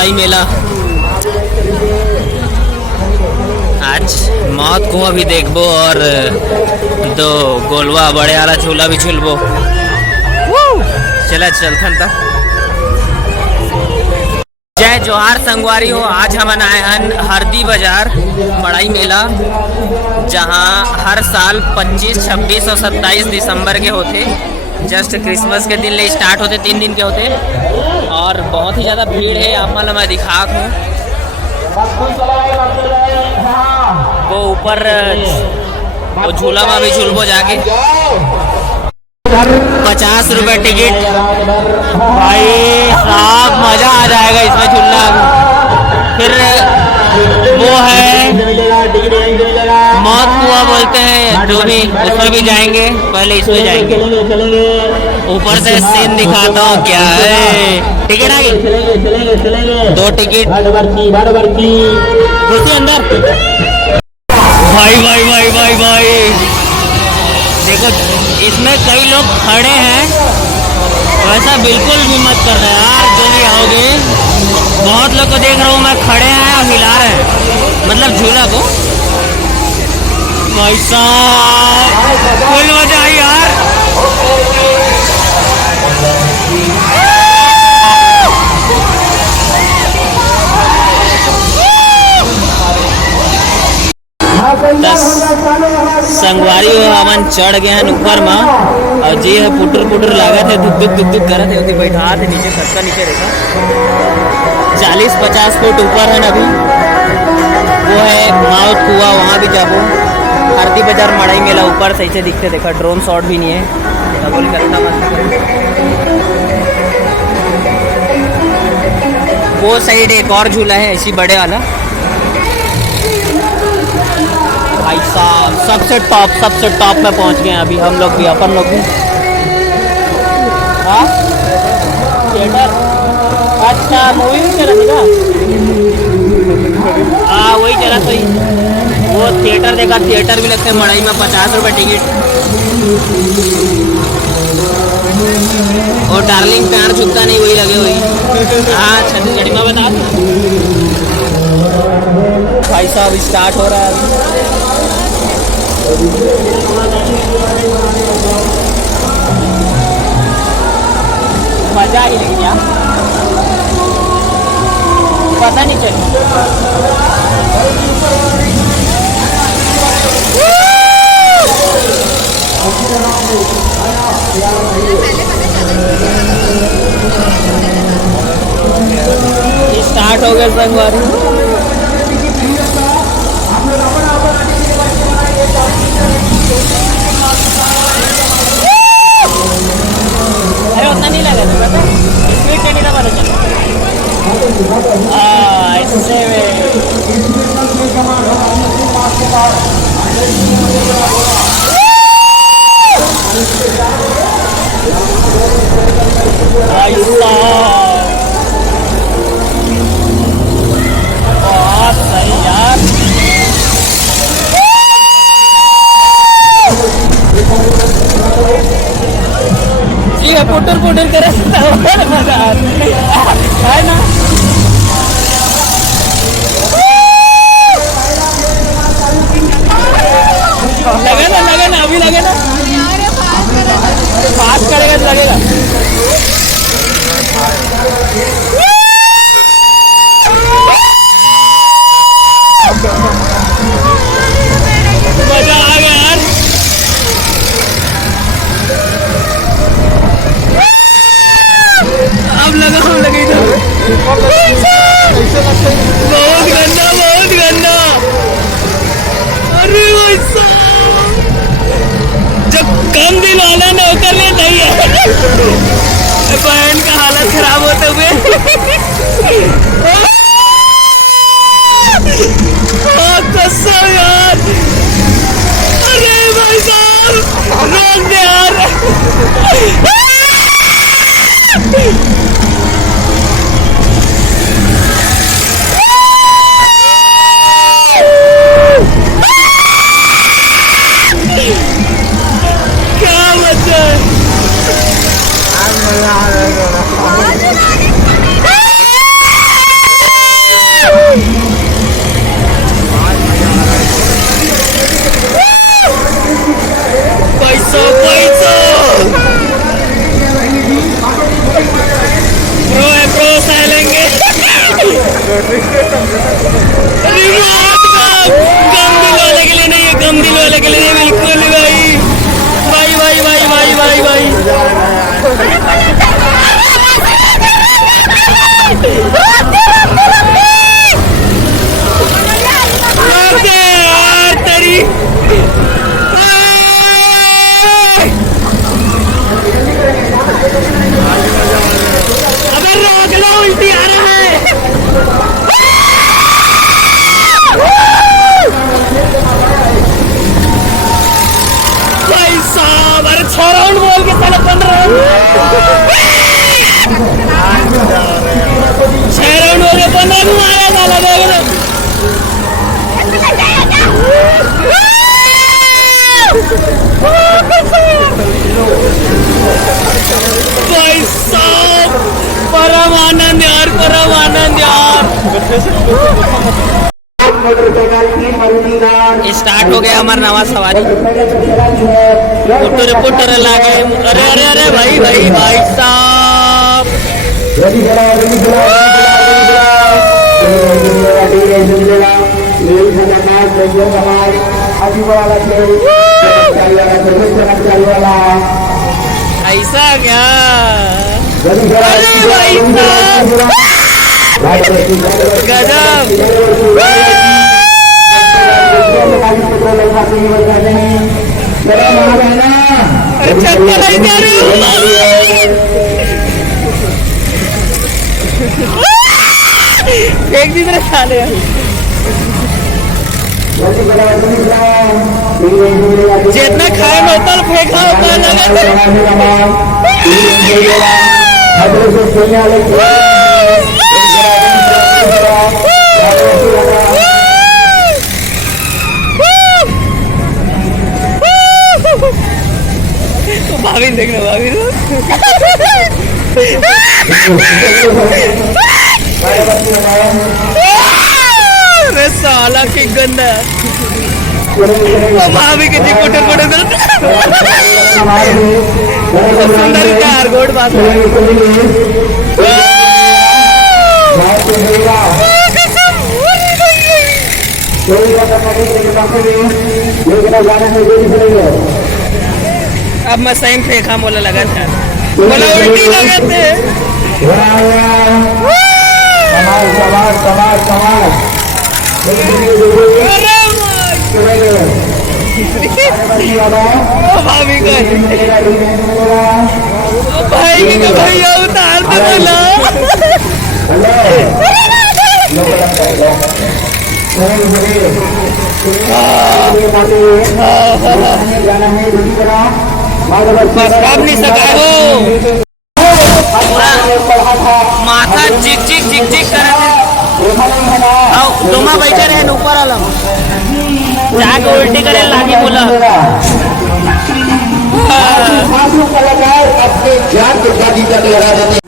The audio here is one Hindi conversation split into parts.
मड़ई मेला। आज मौत कुआं भी देखबो और दो गोलवा बड़े वाला झूला भी झूलबो। चला चलथन था। जय जोहार संगवारी हो। आज हम आए हैं हरदी बाजार मड़ई मेला, जहां हर साल 25, 26 और 27 दिसंबर के होते। जस्ट क्रिसमस के दिन ले स्टार्ट होते, 3 दिन के होते और बहुत ही ज़्यादा भीड़ है। आप मतलब मैं दिखा हूँ वो ऊपर वो झूला में भी झूलबो जाके। 50 रुपये टिकट। भाई साहब मजा आ जाएगा इसमें झूलना। फिर वो है मौत कुआं बोलते हैं जो भी, उसमें भी जाएंगे। पहले इसमें जाएंगे। ऊपर से सीन दिखाता हूँ क्या है। टिकट आ गई, 2 टिकट घुसी अंदर। भाई भाई भाई भाई भाई देखो, इसमें कई लोग खड़े हैं। वैसा बिल्कुल भी मत करना यार, जो भी आओगे। बहुत लोग को देख रहा हूँ मैं, खड़े हैं और हिला रहे हैं, मतलब झूला को। भाई साहब फुल मजा आई यार। संगवारी हो हमन चढ़ गए हैं ऊपर में और जी है पुटर पुटर लागत है, धुक धुक धुक करत है। बैठा थे नीचे, खस्ता नीचे देखा। 40-50 फुट ऊपर है अभी। वो है मौत कुआं, वहाँ भी जाबो। हरदी बाजार मड़ई मेला ऊपर सही से दिखते देखा। ड्रोन शॉट भी नहीं है। बोल करता वो साइड एक और झूला है ऐसी बड़े वाला। भाई साहब सबसे टॉप में पहुंच गए हैं अभी हम लोग भी, अपन लोग भी। हाँ थिएटर, अच्छा मूवी भी चला था। हाँ वही चला तो ही। वो थिएटर देखा, थिएटर भी लगते हैं मड़ई में। 50 रुपये टिकट। और डार्लिंग प्यार चुकता नहीं, वही लगे हुई। हाँ छत्तीसगढ़ी में बता। भाई साहब स्टार्ट हो रहा है अभी। मजा ही नहीं क्या, पता नहीं चला। स्टार्ट हो गया संगवारी। अरे उतना नहीं लगा था, पता स्पीड के नहीं पता चला। इससे बहुत सही यार। जी है पुटर पुटर करे मजा है ना। लगे ना अभी लगे ना। फास्ट करेगा तो लगेगा। मजा आ गया यार। अब लगा हम लगे इधर। बहुत गंदा, बहुत गंदा। अरे वैसा जब कम दिन वाला ने होकर ले नहीं है। बहन का हालत खराब होते हुए। कसम यार। अरे भाई साहब रोक दे यार। क्या बच्चा अबे रोक लो, उल्टी आ रहा है। भाई साहब, अरे 6 राउंड बोल के साला 15 राउंड, 6 राउंड हो गए, 15 को मारा साला, देख लो। भाई साहब, परम आनंद यार, परम आनंद यार। स्टार्ट हो गया हमारा नवा सवारी। पुटर पुटर लागे, अरे अरे अरे भाई भाई भाई साहब, ऐसा क्या? अरे भाई साहब, गजब। चक्कर आई जा रही एक दिन साले, जितना खाए में उतना फेंका होता भाभी, देखना भाभी, अरे साला की गंदा भाभी के जी कोटर कोटर सुंदर कार गोड बात अब मैं सही फेंका बोला लगा था, बोला उल्टी लगे थे। भाभी भाई के भैया उतार दे बोला। अब नहीं सका हो, माथा चिक चिक चिक चिक कर दोमा बैठे रहे ऊपर आलम जाके उल्टी करे लागी बोला। अपने जान को शादी तक लगा देते।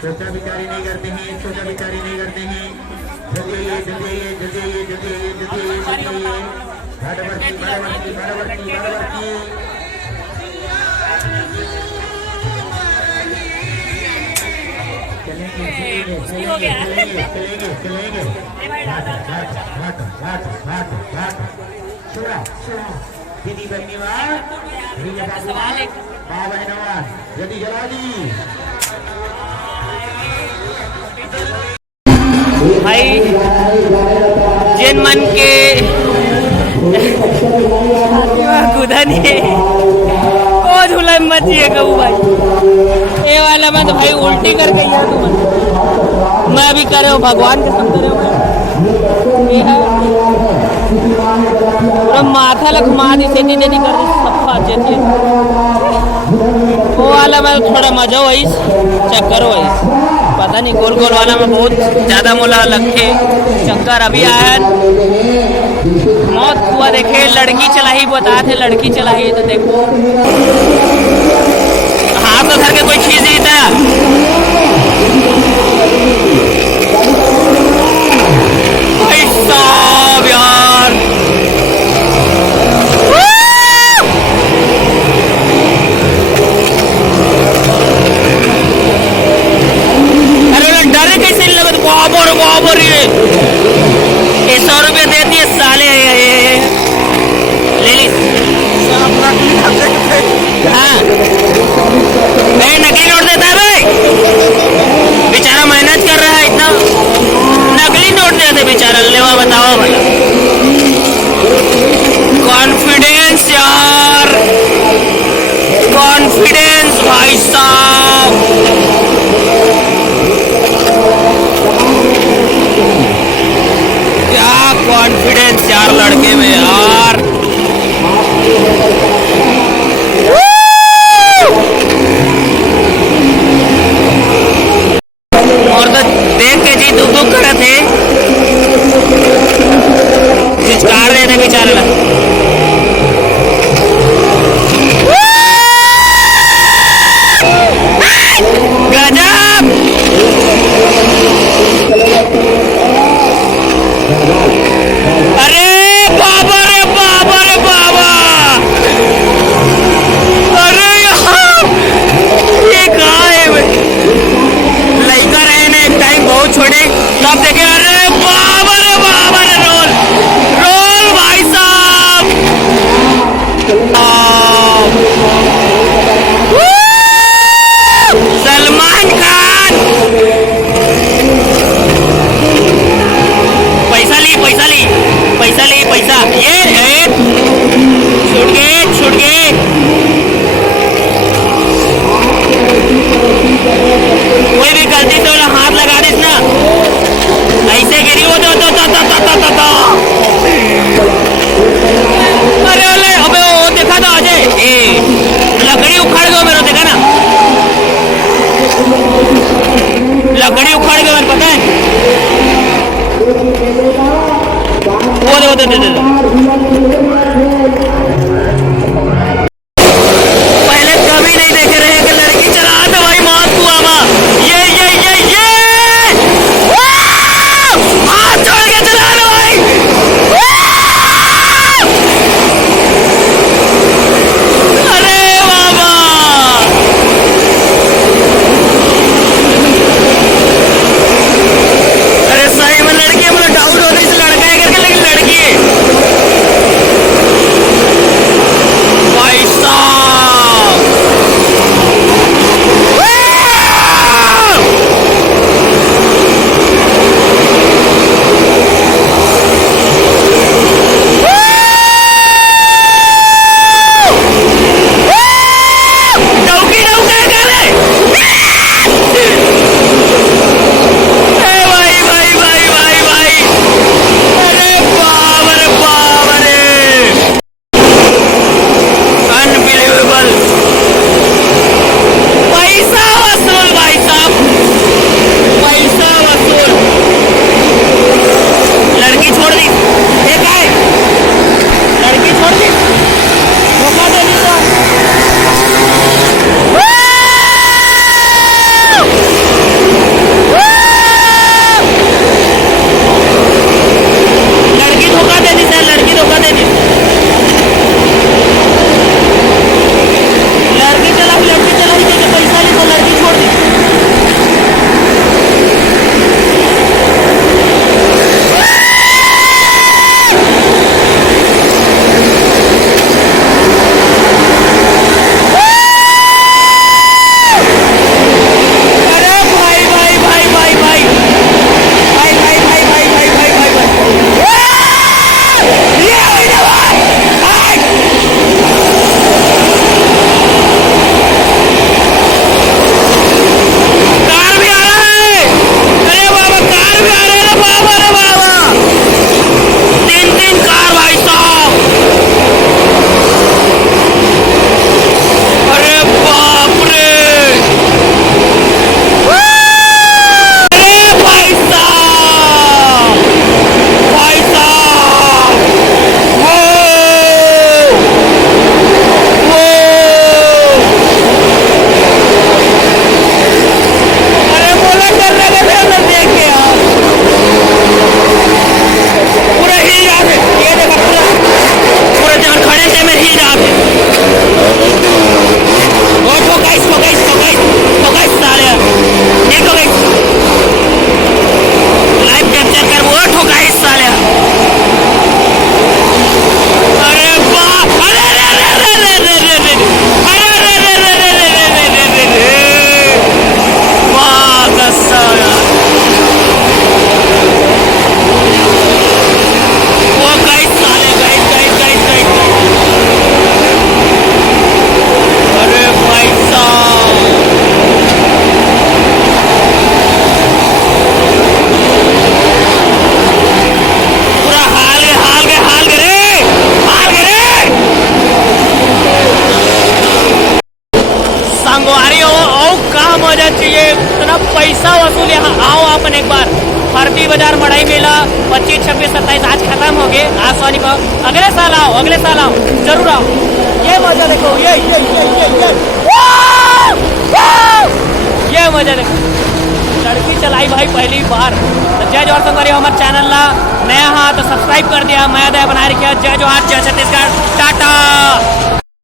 सोचा बिचारी नहीं करते हैं, सोचा बिचारी नहीं करते हैं। जल्दी जल्दी जल्दी जल्दी जल्दी भाड़वर्ती भाड़वर्ती भाड़वर्ती भाड़वर्ती चलेंगे चलेंगे चलेंगे चलेंगे चलेंगे। सुना सुना दीदी बहनीवार बाबा बहनवार यदि जला दी भाई जिन मन के खुदा नहीं ओ झूला मत ये कहूँ भाई, ये वाला मैं तो भाई उल्टी करके यार तुम मैं अभी कर रहे हो भगवान के सब करे हो माथा लग मादी सेती देती कर सफा चेती वो वाला मैं थोड़ा मजा वही चक्कर वही पता नहीं गोल गोल वाला में बहुत ज़्यादा मोला लगते चक्कर। अभी आया मौत हुआ, देखे लड़की चलाई बताए थे, लड़की चलाई तो देखो हाथ तो धर के कोई चीज़ नहीं था। भाई साहब यार बाबर ये 100 रुपये देती है साले ले ली अपना हाँ नकली नोट देता है भाई, बेचारा मेहनत कर रहा है इतना, नकली नोट देते बेचारा, लेवा बताओ भाई। कॉन्फिडेंस यार, कॉन्फिडेंस भाई साहब, क्या कॉन्फिडेंस यार लड़के में यार। और तो देख के जी दुख दुख करे थे, चिचकार रहे थे बेचारे ना। गजब, अरे बाबा रे बाबा रे बाबा, अरे यहाँ ये कहाँ है लड़का रहे ने एक टाइम बहुत छोटे, तब देखे अरे बाबा रे रोल रोल भाई साहब। सलमान खान, पैसा ली पैसा ली पैसा ली पैसा, ये छूट गए छूट गए। कोई भी गलती से वाला हाथ लगा दे ना, ऐसे गिरी हो तो अरे अरे अबे वो देखा था अजय, लकड़ी उखाड़ गया मेरा, देखा ना लकड़ी उखाड़ गया मेरे, पता है वो दे पहले कभी नहीं देखे रहे कि लड़की चला तो भाई मौत हुआ माँ, ये हाथ जोड़ के चला लो भाई। मजा चाहिए, इतना पैसा वसूल। यहाँ आओ अपन एक बार। भर्ती बाजार मड़ई मेला 25, 26, 27 आज खत्म हो गए, आज सोनीपत। अगले साल आओ, अगले साल आओ, जरूर आओ। ये मजा देखो, ये मजा देखो, लड़की चलाई भाई पहली बार। तो जय जोहार संगवारी, हमारे चैनल ला नया हाँ तो सब्सक्राइब कर दिया, मैं दया बनाए रखिया। जय जोहार, जय छत्तीसगढ़, टाटा।